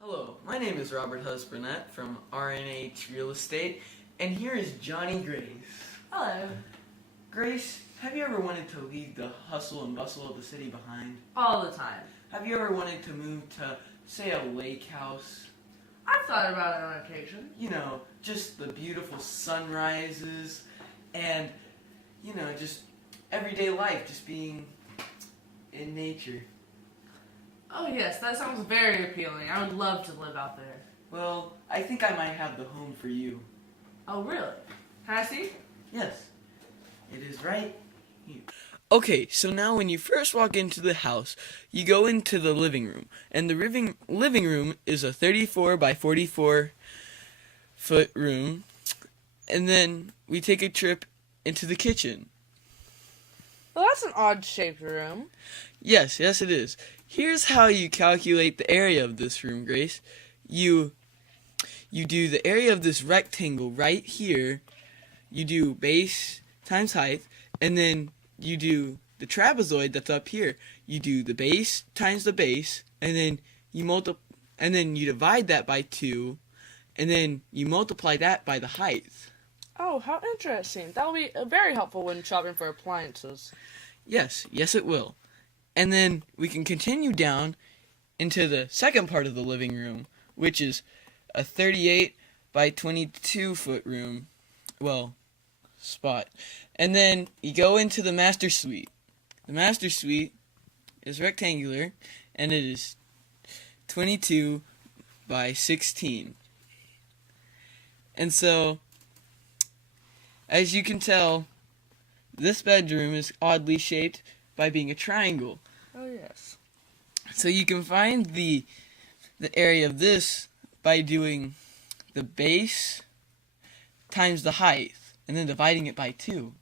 Hello, my name is Robert Husburnett from R&H Real Estate, and here is Johnny Grace. Hello. Grace, have you ever wanted to leave the hustle and bustle of the city behind? All the time. Have you ever wanted to move to, say, a lake house? I've thought about it on occasion. You know, just the beautiful sunrises and, you know, just everyday life, just being in nature. Oh yes, that sounds very appealing. I would love to live out there. Well, I think I might have the home for you. Oh really? Can I see? Yes, it is right here. Okay, so now when you first walk into the house, you go into the living room, and the living room is a 34 by 44 foot room, and then we take a trip into the kitchen. Well, that's an odd shaped room. Yes, it is. Here's how you calculate the area of this room, Grace. You do the area of this rectangle right here. You do base times height, and then you do the trapezoid that's up here. You do the base times the base, and then you divide that by 2, and then you multiply that by the height. Oh, how interesting. That will be very helpful when shopping for appliances. Yes, it will. And then we can continue down into the second part of the living room, which is a 38 by 22 foot room. Well, spot. And then you go into the master suite. The master suite is rectangular, and it is 22 by 16. And so, as you can tell, this bedroom is oddly shaped by being a triangle. Oh yes. So you can find the area of this by doing the base times the height, and then dividing it by 2.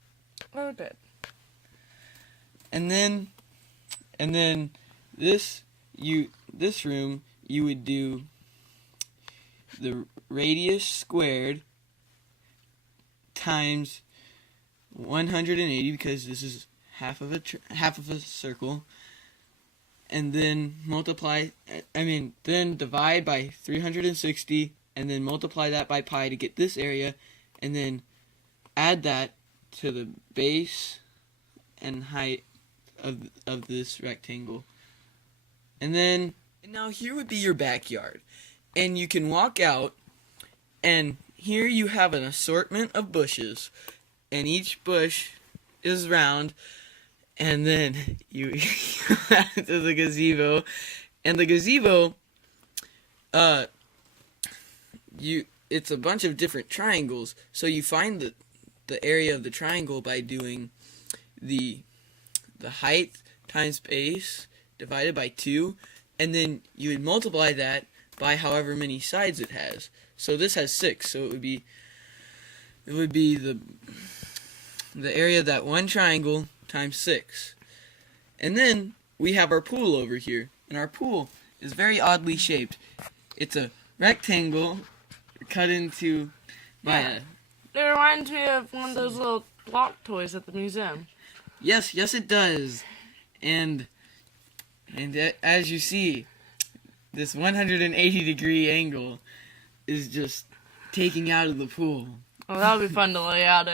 Oh, good. And then this room, you would do the radius squared times 180, because this is half of a circle, and then then divide by 360, and then multiply that by pi to get this area, and then add that to the base and height of this rectangle. And now here would be your backyard, and you can walk out, and here you have an assortment of bushes, and each bush is round, and then you to the gazebo, and the gazebo, it's a bunch of different triangles, so you find the area of the triangle by doing the height times base divided by 2, and then you would multiply that by however many sides it has. So this has 6, so it would be the area of that one triangle times 6. And then we have our pool over here, and our pool is very oddly shaped. It's a rectangle cut into by a... It reminds me of one of those little block toys at the museum. Yes, it does. And as you see, this 180-degree angle is just taking out of the pool. Oh, that would be fun to lay out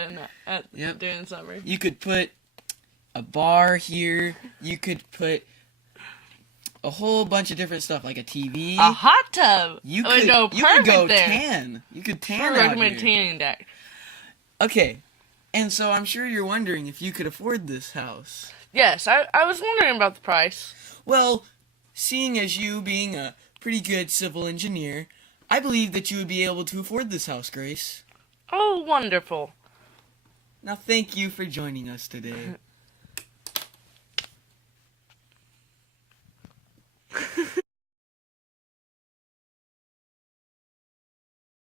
Yep. during the summer. You could put a bar here. You could put a whole bunch of different stuff, like a TV. A hot tub. You could go there. tan. You could tan I out recommend here. tanning deck. Okay, and so I'm sure you're wondering if you could afford this house. Yes, I was wondering about the price. Well, seeing as you being a pretty good civil engineer, I believe that you would be able to afford this house, Grace. Oh, wonderful. Now, thank you for joining us today.